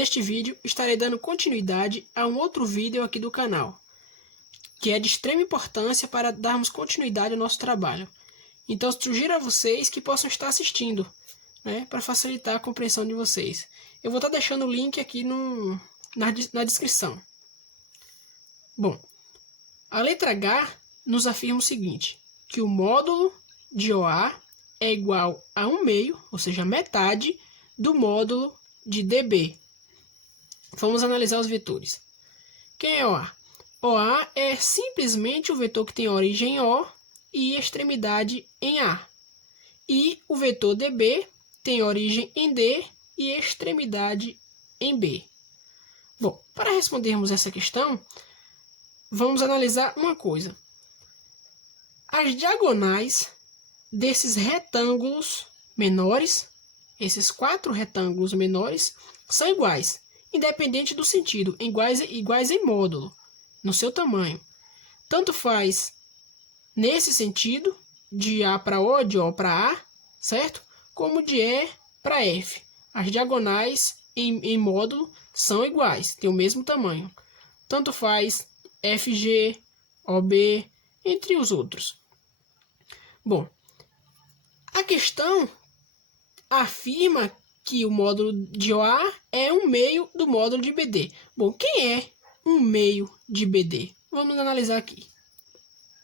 Neste vídeo, estarei dando continuidade a um outro vídeo aqui do canal, que é de extrema importância para darmos continuidade ao nosso trabalho. Então, sugiro a vocês que possam estar assistindo, né, para facilitar a compreensão de vocês. Eu vou estar deixando o link aqui na descrição. Bom, a letra H nos afirma o seguinte, que o módulo de OA é igual a 1/2, ou seja, metade do módulo de DB. Vamos analisar os vetores. Quem é OA? OA é simplesmente o vetor que tem origem em O e extremidade em A. E o vetor DB tem origem em D e extremidade em B. Bom, para respondermos essa questão, vamos analisar uma coisa. As diagonais desses retângulos menores, esses 4 retângulos menores, são iguais, independente do sentido, iguais em módulo, no seu tamanho. Tanto faz nesse sentido, de A para O, de O para A, certo? Como de E para F. As diagonais em módulo são iguais, têm o mesmo tamanho. Tanto faz FG, OB, entre os outros. Bom, a questão afirma que o módulo de OA é 1/2 do módulo de BD. Bom, quem é 1/2 de BD? Vamos analisar aqui.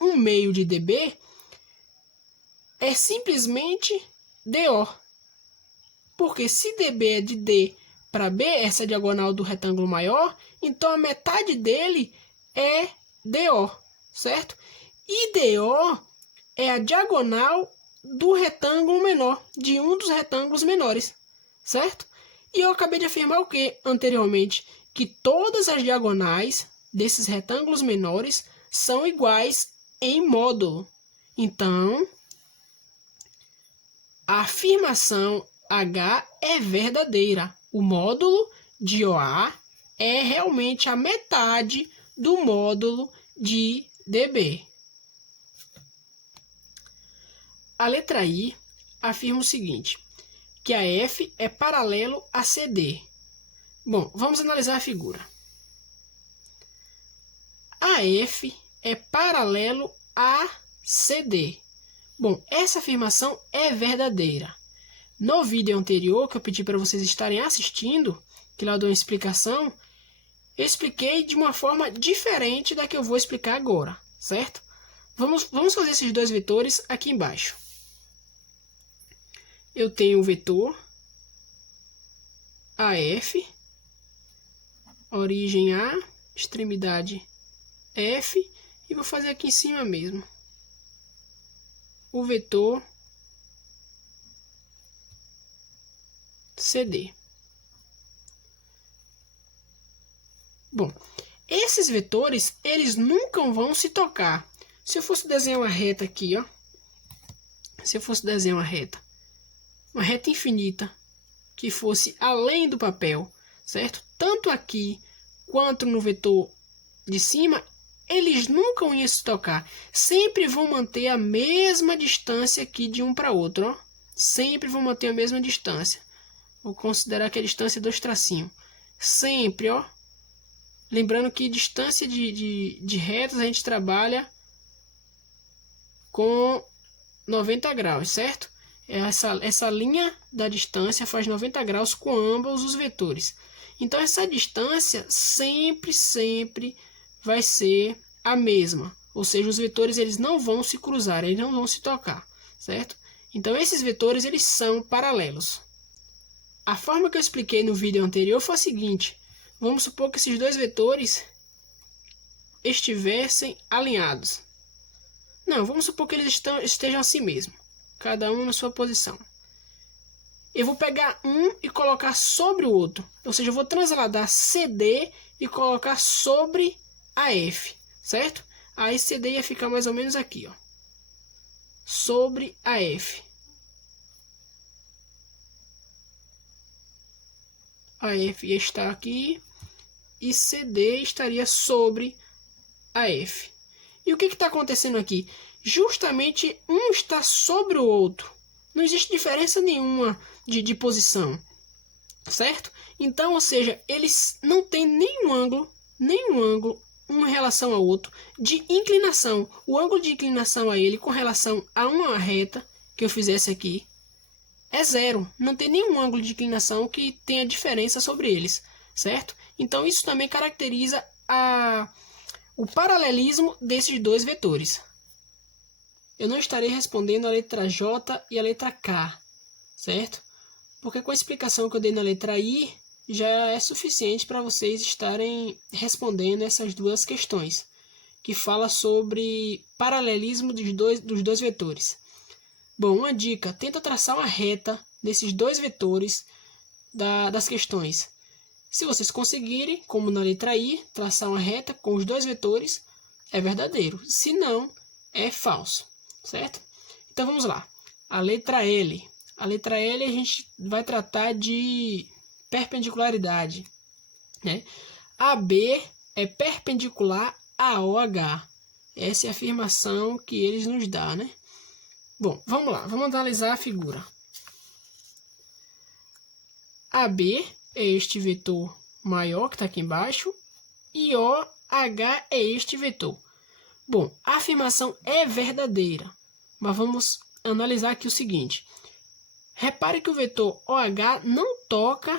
1/2 de DB é simplesmente DO. Porque se DB é de D para B, essa é a diagonal do retângulo maior, então a metade dele é DO, certo? E DO é a diagonal do retângulo menor, de um dos retângulos menores, certo? E eu acabei de afirmar o que anteriormente? Que todas as diagonais desses retângulos menores são iguais em módulo. Então, a afirmação H é verdadeira. O módulo de OA é realmente a metade do módulo de DB. A letra I afirma o seguinte, que a F é paralelo a CD. Bom, vamos analisar a figura. A F é paralelo a CD. Bom, essa afirmação é verdadeira. No vídeo anterior, que eu pedi para vocês estarem assistindo, que lá eu dou uma explicação, eu expliquei de uma forma diferente da que eu vou explicar agora, certo? Vamos fazer esses dois vetores aqui embaixo. Eu tenho o vetor AF, origem A, extremidade F, e vou fazer aqui em cima mesmo o vetor CD. Bom, esses vetores, eles nunca vão se tocar. Se eu fosse desenhar uma reta aqui, ó, se eu fosse desenhar uma reta infinita, que fosse além do papel, certo? Tanto aqui quanto no vetor de cima, eles nunca iam se tocar. Sempre vão manter a mesma distância aqui de um para outro, ó. Sempre vão manter a mesma distância. Vou considerar que a distância é 2 tracinhos. Sempre, ó. Lembrando que distância de retas a gente trabalha com 90 graus, certo? Essa linha da distância faz 90 graus com ambos os vetores. Então, essa distância sempre vai ser a mesma. Ou seja, os vetores eles não vão se cruzar, eles não vão se tocar, certo? Então, esses vetores eles são paralelos. A forma que eu expliquei no vídeo anterior foi a seguinte. Vamos supor que esses dois vetores estivessem alinhados. Não, vamos supor que eles estejam assim mesmo. Cada um na sua posição. Eu vou pegar um e colocar sobre o outro. Ou seja, eu vou transladar CD e colocar sobre a F, certo? Aí CD ia ficar mais ou menos aqui, ó. Sobre a F. A F ia estar aqui e CD estaria sobre a F. E o que está acontecendo aqui? Justamente um está sobre o outro. Não existe diferença nenhuma de posição. certo? Então, ou seja, eles não têm nenhum ângulo, um em relação ao outro, de inclinação. O ângulo de inclinação a ele com relação a uma reta que eu fizesse aqui é zero. Não tem nenhum ângulo de inclinação que tenha diferença sobre eles, certo? Então isso também caracteriza o paralelismo desses dois vetores. Eu não estarei respondendo a letra J e a letra K, certo? Porque com a explicação que eu dei na letra I, já é suficiente para vocês estarem respondendo essas duas questões, que fala sobre paralelismo dos dois vetores. Bom, uma dica, tenta traçar uma reta desses dois vetores das questões. Se vocês conseguirem, como na letra I, traçar uma reta com os dois vetores, é verdadeiro. Se não, é falso, certo? Então vamos lá. A letra L. A letra L a gente vai tratar de perpendicularidade, né? AB é perpendicular a OH. Essa é a afirmação que eles nos dão, né? Bom, vamos lá, vamos analisar a figura. AB é este vetor maior que está aqui embaixo e OH é este vetor. Bom, a afirmação é verdadeira, mas vamos analisar aqui o seguinte. Repare que o vetor OH não toca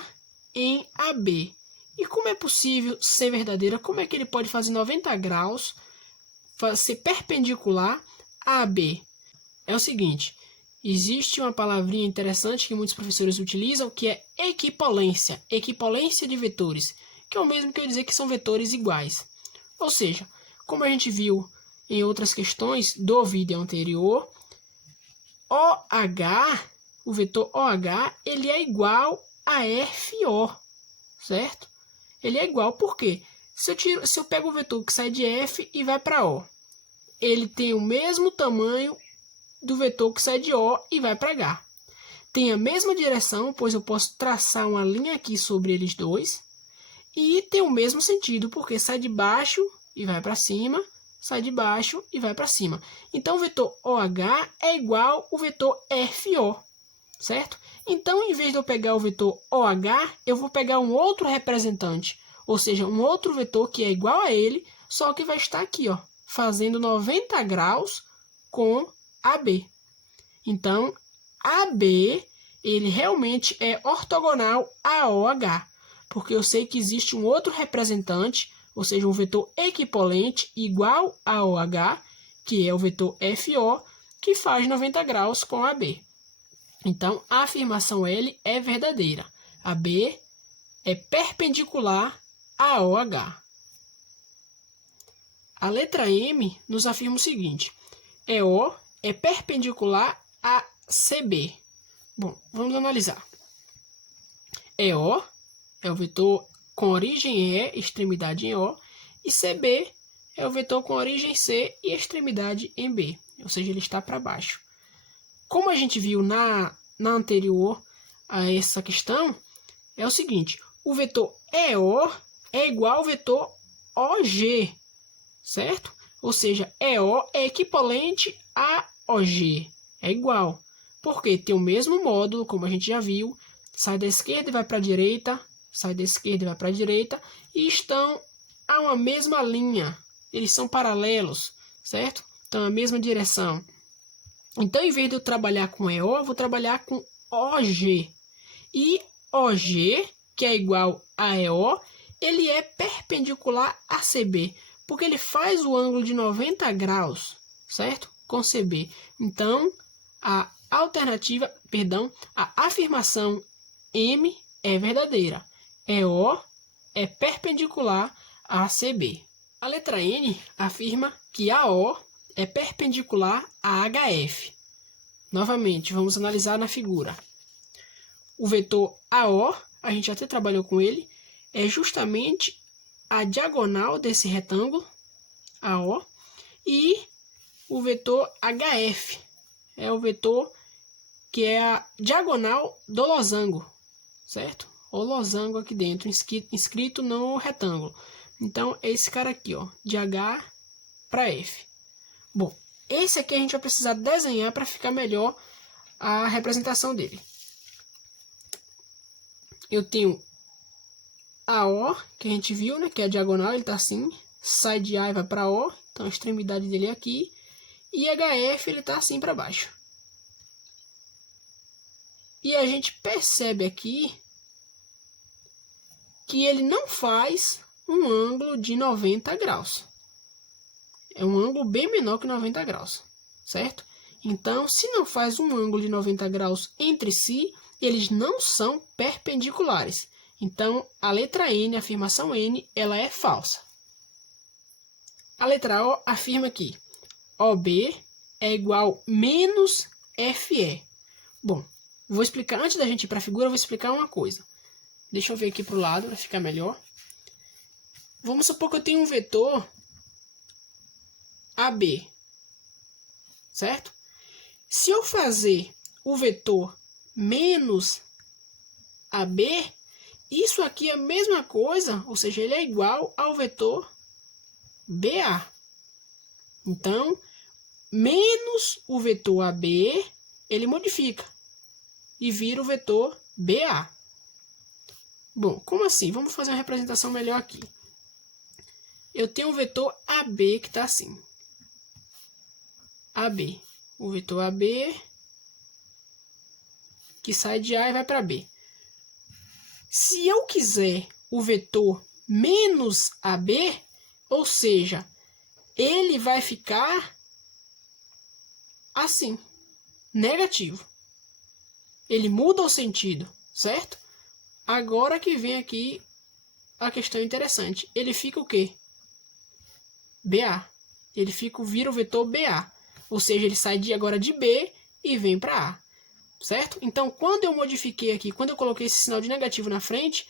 em AB. E como é possível ser verdadeira? Como é que ele pode fazer 90 graus, ser perpendicular a AB? É o seguinte, existe uma palavrinha interessante que muitos professores utilizam, que é equipolência, equipolência de vetores, que é o mesmo que eu dizer que são vetores iguais. Ou seja, como a gente viu em outras questões do vídeo anterior, OH, o vetor OH, ele é igual a FO, certo? Ele é igual, por quê? Se eu pego o vetor que sai de F e vai para O, ele tem o mesmo tamanho do vetor que sai de O e vai para H. Tem a mesma direção, pois eu posso traçar uma linha aqui sobre eles dois. E tem o mesmo sentido, porque sai de baixo e vai para cima, sai de baixo e vai para cima. Então o vetor OH é igual ao vetor FO, certo? Então, em vez de eu pegar o vetor OH, eu vou pegar um outro representante, ou seja, um outro vetor que é igual a ele, só que vai estar aqui, ó, fazendo 90 graus com AB. Então, AB, ele realmente é ortogonal a OH, porque eu sei que existe um outro representante, ou seja, um vetor equipolente igual a OH, que é o vetor FO, que faz 90 graus com AB. Então, a afirmação L é verdadeira. AB é perpendicular a OH. A letra M nos afirma o seguinte: EO é perpendicular a CB. Bom, vamos analisar. EO é o vetor com origem em E, extremidade em O, e CB é o vetor com origem C e extremidade em B, ou seja, ele está para baixo. Como a gente viu na anterior a essa questão, é o seguinte, o vetor EO é igual ao vetor OG, certo? Ou seja, EO é equivalente a OG, é igual, porque tem o mesmo módulo, como a gente já viu, sai da esquerda e vai para a direita, sai da esquerda e vai para a direita, e estão a uma mesma linha, eles são paralelos, certo? Estão na mesma direção. Então, em vez de eu trabalhar com EO, eu vou trabalhar com OG. E OG, que é igual a EO, ele é perpendicular a CB, porque ele faz o ângulo de 90 graus, certo? Com CB. Então, a afirmação M é verdadeira. EO é perpendicular a CB. A letra N afirma que AO é perpendicular a HF. Novamente, vamos analisar na figura. O vetor AO, a gente até trabalhou com ele, é justamente a diagonal desse retângulo, AO, e o vetor HF é o vetor que é a diagonal do losango, certo? O losango aqui dentro, inscrito no retângulo. Então, é esse cara aqui, ó, de H para F. Bom, esse aqui a gente vai precisar desenhar para ficar melhor a representação dele. eu tenho AO, que a gente viu, né? Que é a diagonal, ele tá assim. Sai de A e vai para O, então a extremidade dele é aqui. E HF, ele tá assim para baixo. E a gente percebe aqui que ele não faz um ângulo de 90 graus. É um ângulo bem menor que 90 graus, certo? Então, se não faz um ângulo de 90 graus entre si, eles não são perpendiculares. Então, a letra N, a afirmação N, ela é falsa. A letra O afirma que OB é igual menos FE. Bom, vou explicar, antes da gente ir para a figura, eu vou explicar uma coisa. Deixa eu ver aqui para o lado para ficar melhor. Vamos supor que eu tenho um vetor AB, certo? Se eu fazer o vetor menos AB, isso aqui é a mesma coisa, ou seja, ele é igual ao vetor BA. Então, menos o vetor AB, ele modifica e vira o vetor BA. Bom, como assim? Vamos fazer uma representação melhor aqui. Eu tenho um vetor AB que está assim. AB. O vetor AB que sai de A e vai para B. Se eu quiser o vetor menos AB, ou seja, ele vai ficar assim, negativo. Ele muda o sentido, certo? Agora que vem aqui a questão interessante. Ele fica o quê? BA. Ele vira o vetor BA. Ou seja, ele sai agora de B e vem para A. Certo? Então, quando eu modifiquei aqui, quando eu coloquei esse sinal de negativo na frente,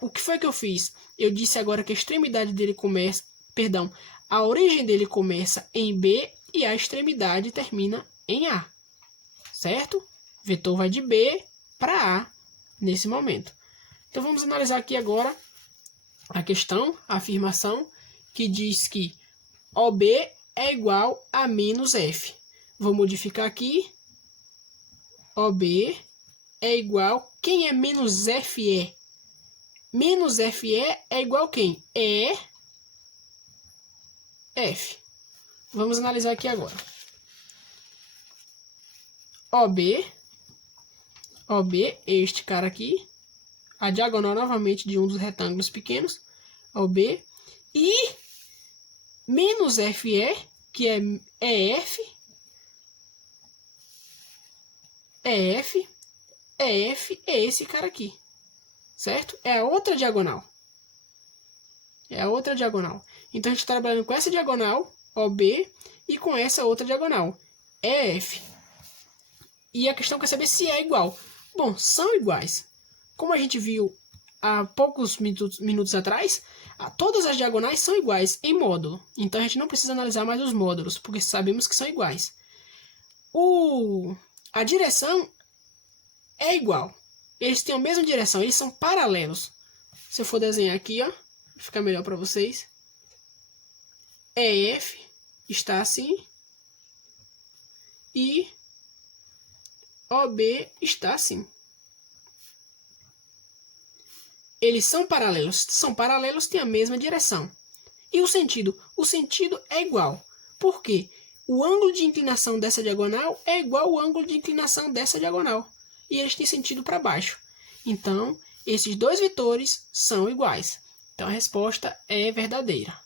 o que foi que eu fiz? Eu disse agora que a extremidade dele começa, perdão, a origem dele começa em B e a extremidade termina em A. Certo? O vetor vai de B para A nesse momento. Então, vamos analisar aqui agora a questão, a afirmação, que diz que OB é igual a menos F. Vou modificar aqui. OB é igual... Quem é menos FE? Menos FE é igual a quem? F. Vamos analisar aqui agora. OB, este cara aqui, a diagonal novamente de um dos retângulos pequenos, OB, e menos FE, que é EF, EF é esse cara aqui, certo? É a outra diagonal. É a outra diagonal. Então, a gente está trabalhando com essa diagonal, OB, e com essa outra diagonal, EF. E a questão quer saber se é igual. Bom, são iguais. Como a gente viu há poucos minutos atrás, todas as diagonais são iguais em módulo. Então, a gente não precisa analisar mais os módulos, porque sabemos que são iguais. A direção é igual. Eles têm a mesma direção, eles são paralelos. Se eu for desenhar aqui, ó, fica melhor para vocês. EF está assim. E OB está assim. Eles são paralelos, têm a mesma direção. E o sentido? O sentido é igual. Por quê? O ângulo de inclinação dessa diagonal é igual ao ângulo de inclinação dessa diagonal. E eles têm sentido para baixo. Então, esses dois vetores são iguais. Então, a resposta é verdadeira.